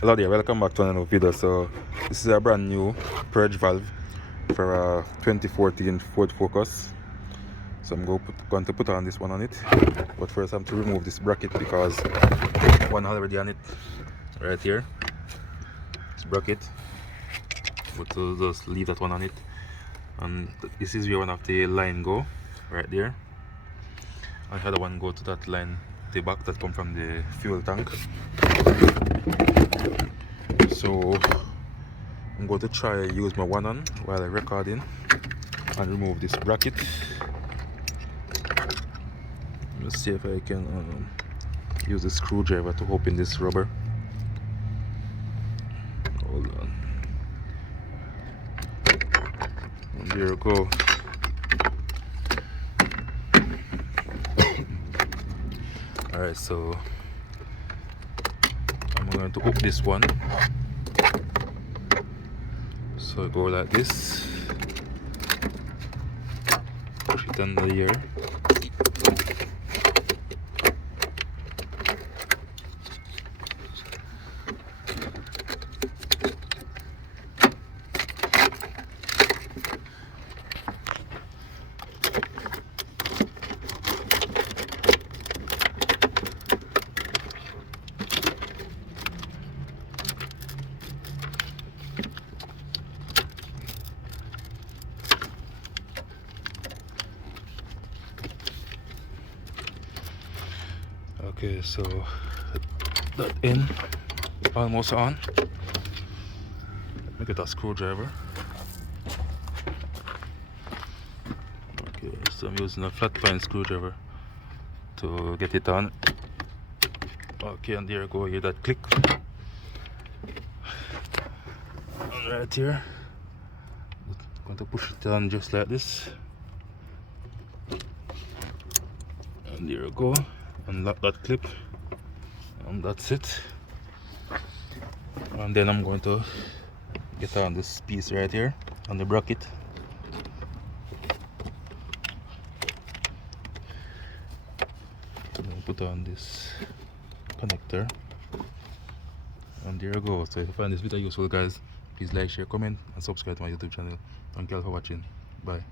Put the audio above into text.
Hello there, welcome back to another video. So this is a brand new purge valve for a 2014 Ford Focus. So I'm going to put on this one on it, but first I have to remove this bracket because one already on it right here. This bracket, but to just leave that one on it, and this is where one of the line go right there, and the other one go to that line, the back that come from the fuel tank. So I'm going to try use my one on while I'm recording and remove this bracket. Let's see if I can use a screwdriver to open this rubber. Hold on. And there we go. Alright, so I'm going to hook this one. So go like this. Push it under here. Okay, so that end almost on. Let me get a screwdriver. Okay, so I'm using a flat pine screwdriver to get it on. Okay, and there you go, hear that click. And right here, I'm going to push it on just like this. And there you go. Unlock that clip, and that's it. And then I'm going to get on this piece right here on the bracket. And put on this connector, and there you go. So if you find this video useful, guys, please like, share, comment, and subscribe to my YouTube channel. Thank you all for watching. Bye.